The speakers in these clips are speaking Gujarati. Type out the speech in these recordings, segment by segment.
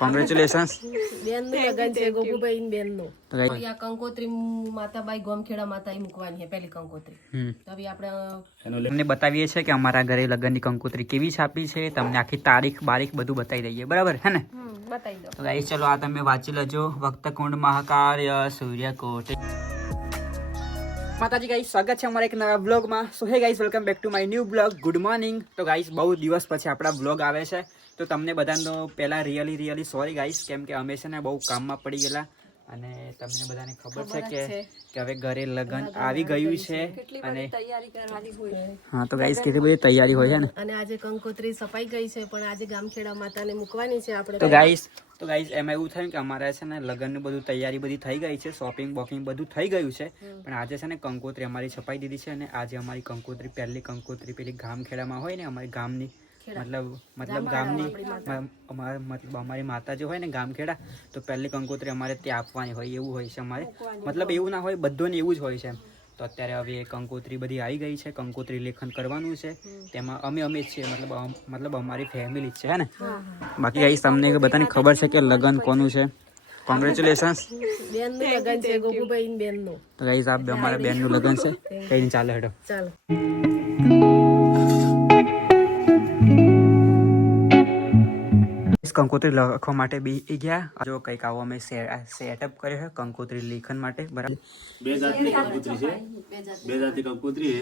કોંગ્રેચ્યુલેશન્સ બેનનું લગન છે ગોગુભાઈ ને બેનનું. તો અહીંયા કંકોત્રી માતાબાઈ ગોમખેડા માતા મૂકવાની છે પેલી કંકોત્રી. તો હવે આપણે તમને બતાવીએ છીએ કે અમારા ઘરે લગનની કંકોત્રી કેવી છાપી છે તમને આખી તારીખ બારીખ બધું બતાવી દઈએ. બરાબર હે ને? બતાવી દો. તો ગાઈસ ચલો આ તમે વાંચી લેજો. વક્તકુંડ મહાકાર્ય સૂર્યકોટ. માતાજી ગાઈસ સ્વાગત છે અમારા એક નવા બ્લોગમાં so hey guys welcome back to my new blog good morning તો ગાઈસ બહુ દિવસ પછી આપણા બ્લોગ આવે છે. તો તમને બધાનો પહેલાં રિયલી રિયલી સોરી ગાઈસ કેમ કે અમે છે ને બહુ કામમાં પડી ગયેલા અને તમને બધાને ખબર છે કે કે હવે ઘરે લગ્ન આવી ગયું છે અને હા તો ગાઈસ કેટલી બધી તૈયારી હોય છે ને? અને આજે કંકોત્રી સફાઈ ગઈ છે પણ આજે ગામખેડા માતાને મૂકવાની છે આપણે. તો ગાઈસ તો ગાઈઝ એમાં એવું થયું કે અમારે છે ને લગ્નનું બધું તૈયારી બધી થઈ ગઈ છે શોપિંગ બોપિંગ બધું થઈ ગયું છે. પણ આજે છે ને કંકોત્રી અમારી છપાઈ દીધી છે અને આજે અમારી કંકોત્રી પહેલી કંકોત્રી પેલી ગામખેડામાં હોય ને અમારી ગામની મતલબ મતલબ ગામની મ- અમારે મતલબ અમારી માતા જે હોય ને ગામખેડા તો પહેલી કંકોત્રી અમારે ત્યાં આપવાની હોય એવું હોય છે અમારે. મતલબ એવું ના હોય બધોને એવું જ હોય છે એમ. તો અત્યારે હવે કંકોત્રી બધી આવી ગઈ છે. કંકોત્રી લેખન કરવાનું છે. તેમાં અમે અમે જ છીએ. મતલબ અમ- મતલબ અમારી ફેમિલી જ છે હે ને? બાકી ગાઈસ તમને બધાને ખબર છે કે લગ્ન કોનું છે? કોંગ્રેચ્યુલેશન્સ બેનનું લગ્ન છે ગોપુભાઈ બેનનું. તો ગાઈસ આપ અમારા બેનનું લગ્ન છે? કઈ નહીં ચાલે હેડો. ચાલો. કંકોત્રી લખવા માટે બી ગયા. જો કંઈક આવો અમે સેટઅપ કર્યો છે કંકોત્રી લેખન માટે બરાબર? બે જાતની કંકોત્રી છે. બે જાતની કંકોત્રી છે.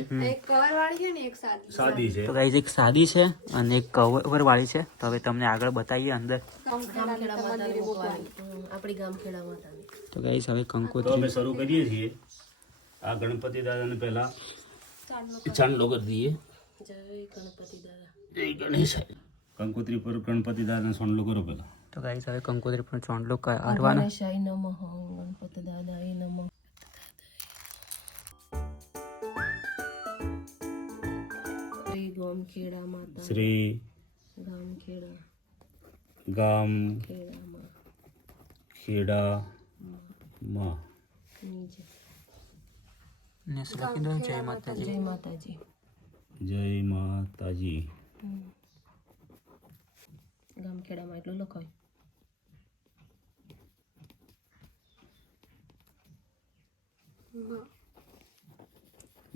સાદી છે. તો ગાઈસ એક સાદી છે અને એક કવર વાળી છે. તો હવે તમને આગળ બતાવીએ અંદર. આપણી ગામ ખેડામાં તો ગાઈસ હવે કંકોત્રી અમે શરૂ કરીએ છીએ. આ ગણપતિ દાદાને પહેલા ચાંદલો કરી દઈએ. જય ગણપતિ દાદા. જય ગણેશ. કંકોત્રી પર ગણપતિ દાદાને સોંડલો કરો પહેલા. તો ગાઈસ હવે કંકોત્રી પર સોંડલો કરવાના ગણેશાય નમઃ ગણપતિ દાદાય નમઃ. શ્રી ગોમખેડા માતા. શ્રી ગામખેડા ગામ ખેડા માં. જય. માતાજી. જય માતાજી. જય માતાજી. ગામખેડામાં એટલું લખાય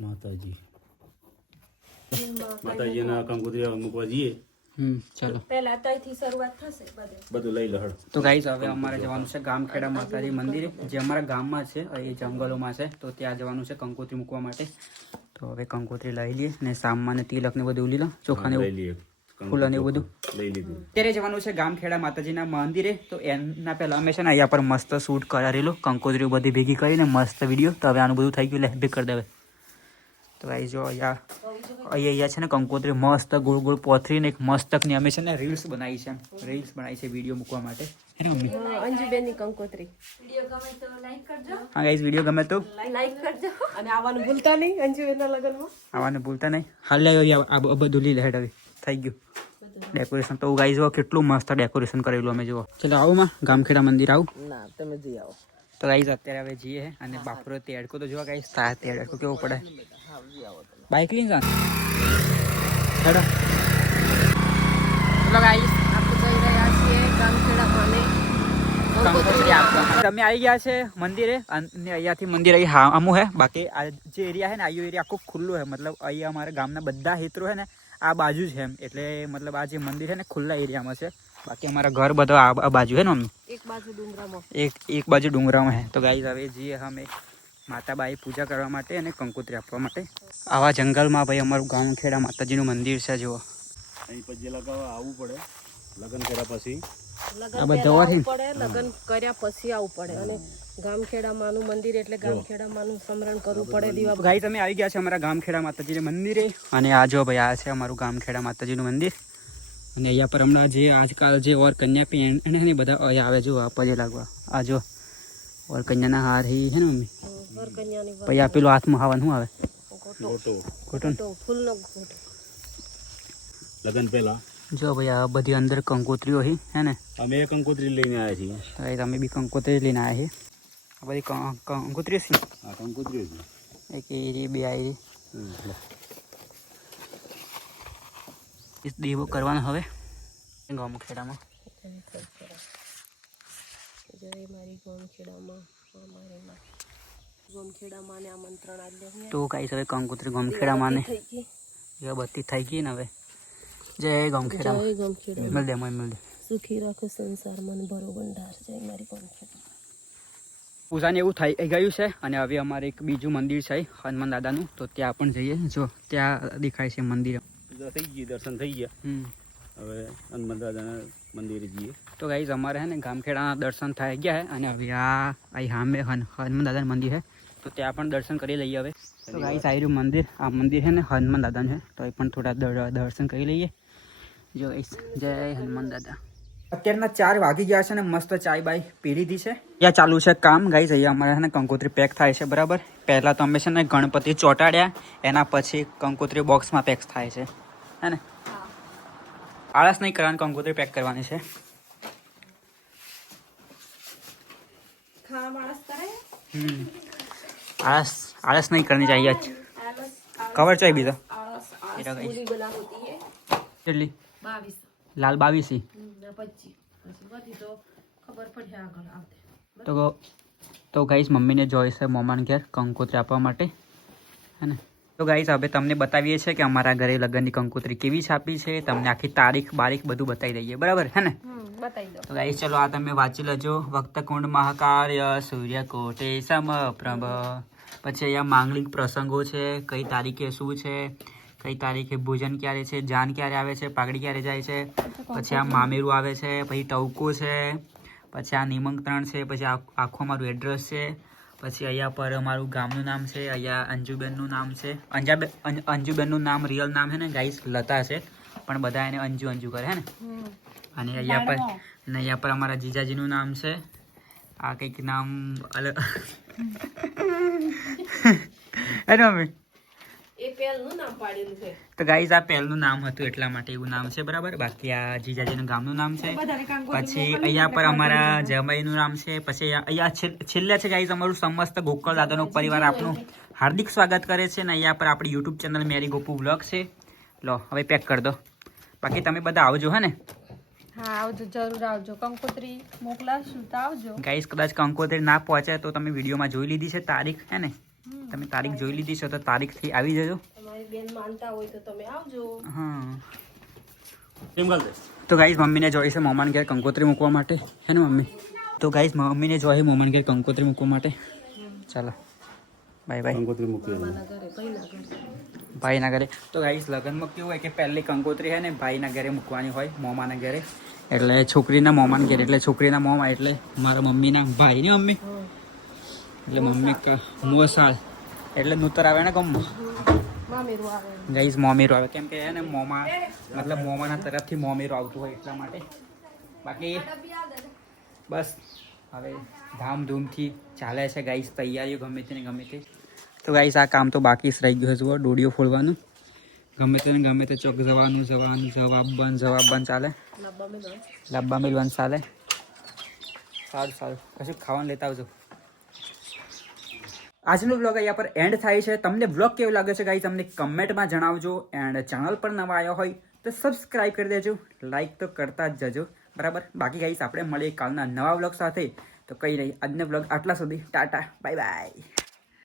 માતાજી માતાજીના કંકોત્રી મૂકવા જઈએ હમ ચાલો બધું લઈ લહડ તો ગાઈસ હવે અમારે જવાનું છે ગામખેડા માતાજી મંદિરે જે અમારા ગામમાં છે એ જંગલોમાં છે તો ત્યાં જવાનું છે કંકોત્રી મૂકવા માટે. તો હવે કંકોત્રી લઈ લઈએ ને સામમાં ને તિલક ને બધું લીધા ચોખા ને લઈ એવું. લઈએ. ફૂલ ને એવું બધું? લઈ લીધું. અત્યારે જવાનું છે ગામખેડા માતાજીના મંદિરે. તો એના પહેલા અમે છે ને અહીંયા પર મસ્ત શૂટ કરાવેલું કંકોત્રીઓ બધી ભેગી કરીને મસ્ત વીડિયો તો હવે આનું બધું થઈ ગયું લે ભેગ કરી દેવે તો ભાઈ જો અહીંયા અહીંયા અહીંયા છે ને કંકોત્રી મસ્ત ગોળ ગોળ પોથરીને એક મસ્તકની અમે છે ને રીલ્સ બનાવી છે રીલ્સ બનાવી છે વીડિયો મૂકવા માટે. અંજુબેનની કંકોત્રી. હા ગાઈઝ વીડિયો ગમે તો. અને આવવાનું ભૂલતા નહીં અંજુબેનના લગ્નમાં. આવવાનું ભૂલતા નહીં. હાલ આ આ બધું લીલે હેડ હવે. થઈ ગયું. ડેકોરેશન તો ગાઈ જુઓ કેટલું મસ્ત ડેકોરેશન કરેલું અમે જુઓ. ચલો આવું માં ગામખેડા મંદિર આવું. ના તમે જઈ આવો. તો ગાઈઝ અત્યારે હવે જઈએ અને બાપરો તેડકો તો જોવા ગાઈઝ તા તેડકો કેવો પડે. બાઇક લઈને જા હેડો. ચલો ગાઈઝ આપણે જઈ રહ્યા છીએ ગામખેડામાં ને તમે આવી ગયા છે મંદિરે અને અહીંયાથી મંદિર અહીં હા અમું હે બાકી આ જે એરિયા છે ને આયુ એરિયા આખું ખુલ્લું છે મતલબ અહીંયા અમારા ગામના બધા હેતરો હે ને આ બાજુ છે એમ. એટલે મતલબ આ જે મંદિર છે ને ખુલ્લા એરિયામાં છે. બાકી અમારા ઘર બધો આ આ બાજુ છે ને અમને? એક બાજુ ડુંગરામાં. એક એક બાજુ ડુંગરામાં છે. તો ગાઈઝ હવે જઈએ અમે માતાબાઈ પૂજા કરવા માટે અને કંકોત્રી આપવા માટે આવા જંગલમાં ભાઈ અમારું ગામખેડા માતાજીનું મંદિર છે જુઓ. અહીં પછી લગાવવા આવવું પડે લગ્ન કર્યા પછી. આ બધા પહેલા હોવાથી આવવું પડે લગન કર્યા પછી આવવું પડે. અને ગામખેડા માનું મંદિર એટલે ગામખેડા માનું સ્મરણ કરવું પડે દીવા ગાઈ તમે આવી ગયા છે અમારા ગામખેડા માતાજીના મંદિરે. અને આ જો ભાઈ આ છે અમારું ગામખેડા માતાજીનું મંદિર. અને અહીંયા પર હમણાં જે આજકાલ જે ઓર કન્યા પેન ને બધા અહીંયા આવે જો આ પગે લાગવા. આ જો ઓર કન્યાના હાર હી છે ને મમ્મી? પછી આ પેલું હાથમાં હાવાનું આવે? ગોટો કોટન તો ફૂલનો ગોટ લગ્ન પહેલા? જો ભાઈ આ બધી અંદર કંકોત્રીઓ હી હે ને? અમે કંકોત્રી લઈને આવ્યા છીએ. તમે બી કંકોત્રી લઈને આવ્યા છે આ બધી કં- કંકોત્રીઓ છે આ કંકોત્રીઓ છે. એક એરી બે આયરી હમ, લો. દેવો કરવાનો હવે. ગામખેડામાં તારી મારી ગોમખેડામાં અમારે માં ગોમખેડામાં ને આમંત્રણ આપ્યું તો ગાઈસ હવે કંકોત્રી ગમખેડામાં ને. થઈ ગઈ બધી થઈ ગઈ ને હવે. જય ગમખેડામાં જય ગોમખેડા મિલ દે મને મિલ દે સુખી રાખો સંસાર મન ભરો ભંડાર જય મારી ગોમખેડા પૂજાને એવું થઈ ગયું છે. અને હવે અમારે એક બીજું મંદિર છે હનુમાન દાદાનું. તો ત્યાં પણ જઈએ. જો ત્યાં દેખાય છે મંદિર. થઈ ગઈ દર્શન થઈ ગયા. હવે હનુમાન દાદાના મંદિરે જઈએ. તો ગાઈઝ અમારે હે ને ગામખેડાના દર્શન થઈ ગયા છે અને હવે આ અહીં સામે હન હનુમાન દાદાનું મંદિર છે તો ત્યાં પણ દર્શન કરી લઈએ હવે. તો ગાઈઝ આ રહ્યું મંદિર. આ મંદિર છે ને હનુમાન દાદાનું છે તો એ પણ થોડા દર્શન કરી લઈએ. જો જય હનુમાન દાદા. અત્યારના ચાર વાગી ગયા છે ને મસ્ત ચાય બાય પી લીધી છે. અહીંયા ચાલુ છે કામ. ગાઈ જઈએ અમારે છે ને કંકોત્રી પેક થાય છે બરાબર? પહેલાં તો અમે છે ને ગણપતિ ચોંટાડ્યા એના પછી કંકોત્રી બોક્સમાં પેક થાય છે. હે ને? આળસ નહીં કરવાની કંકોત્રી પેક કરવાની છે. આળસ આળસ નહીં કરવી ચાહીએ કવર ચાહી બીજો? કેટલી? લાલ બાવીસી ને પછી બધી તો ખબર પડે આગળ આવતે. તો તો ગાઈસ મમ્મીને જોઈ છે મોમાન ઘેર કંકોત્રી આપવા માટે. હે ને? તો ગાઈસ હવે તમને બતાવીએ છીએ કે અમારા ઘરે લગ્નની કંકોત્રી કેવી છાપી છે. તમને આખી તારીખ બારીખ બધું બતાવી દઈએ. બરાબર? હે ને? બતાવી દો. તો ગાઈસ ચલો આ તમે વાંચી લેજો. વક્તકુંડ મહાકાર્ય સૂર્યકોટે સમપ્રભ. પછી અહીંયા માંગલિક પ્રસંગો છે. કઈ તારીખે શું છે? કઈ તારીખે ભોજન ક્યારે છે જાન ક્યારે આવે છે પાઘડી ક્યારે જાય છે પછી આ મામેરું આવે છે પછી ટવકો છે પછી આ નિમંત્રણ છે પછી આ આખું અમારું એડ્રેસ છે પછી અહીંયા પર અમારું ગામનું નામ છે અહીંયા અંજુબેનનું નામ છે અંજાબે અંજુબેનનું નામ રિયલ નામ છે ને ગાઈસ લતા છે પણ બધા એને અંજુ અંજુ કરે હે ને. અને અહીંયા પર અને અહીંયા પર અમારા જીજાજીનું નામ છે આ કંઈક નામ અલગ અરે મમ્મી એ પહેલનું નામ પાડેલું છે તો ગાઈઝ આ પહેલનું નામ હતું એટલા માટે એવું નામ છે બરાબર? બાકી આ જીજાજીનું ગામનું નામ છે. પછી અહીંયા પર અમારા જમાઈનું નામ છે પછી અહીંયા- અહીંયા છેલ્લે- છેલ્લે છે ગાઈઝ અમારું સમસ્ત ગોકળ દાદાનો પરિવાર આપનું હાર્દિક સ્વાગત કરે છે ને અહીંયા પર આપણી YouTube channel Meri Gopu blog છે. લો હવે પેક કરી દો. બાકી તમે બધા આવજો હે ને? હા આવજો જરૂર આવજો. કંકોત્રી મોકલાશું તો આવજો. ગાઈઝ કદાચ કંકોત્રી ના પહોંચે તો તમે વિડીયોમાં જોઈ લીધી છે તારીખ હે ને? તમે તારીખ જોઈ લીધી છે તો તારીખથી આવી જજો. તમારી બેન માનતા હોય તો તમે આવજો. હા. તો ગાઈઝ મમ્મીને જોઈ છે મોમાન ઘેર કંકોત્રી મૂકવા માટે. હે ને મમ્મી? તો ગાઈઝ મમ્મીને જોઈએ મોમાન ઘેર કંકોત્રી મૂકવા માટે. ચાલો. બાય બાય કંકોત્રી મૂકી ઘરે કઈ ના ઘરે. ભાઈના ઘરે. તો ગાઈસ લગ્નમાં કેવું હોય કે પહેલી કંકોત્રી હોય ને ભાઈના ઘરે મૂકવાની હોય મોમાના ઘરે. એટલે છોકરીના મોમાના ઘરે એટલે છોકરીના મોમા એટલે મારા મમ્મીના ભાઈ ને મમ્મી એટલે મમ્મી ક- મોસાળ. એટલે નૂતર આવે ને ગમમાં? ગાઈઝ મોમેરો આવે. કેમ કે હે ને મોમા મતલબ મોમાના તરફથી મોમેરો આવતું હોય એટલા માટે. બાકી બસ હવે ધામધૂમથી ચાલે છે ગાઈસ તૈયારીઓ ગમે તે ને ગમે તે. તો ગાઈસ આ કામ તો બાકી જ રહી ગયું છે જુઓ ડોડીઓ ફોડવાનું. ગમે તે ને ગમે તે ચોક જવાનું જવાનું જવાબ બંધ જવાબ બંધ ચાલે. લબ્બા મેં દસ મિલવાનું ચાલે. સારું સારું. કશું ખાવાનું લેતા આવજો. આજનો બ્લોગ અહીંયા પર એન્ડ થાય છે. તમને બ્લોગ કેવો લાગે છે ગાઈ તમને કમેન્ટમાં જણાવજો. એન્ડ ચેનલ પર નવા આવ્યા હોય તો સબસ્ક્રાઇબ કરી દેજો. લાઈક તો કરતા જ જજો. બરાબર? બાકી ગાઈસ આપણે મળીએ કાલના નવા બ્લોગ સાથે. તો કઈ નહીં, આજનો બ્લોગ આટલા સુધી. ટાટા. Bye bye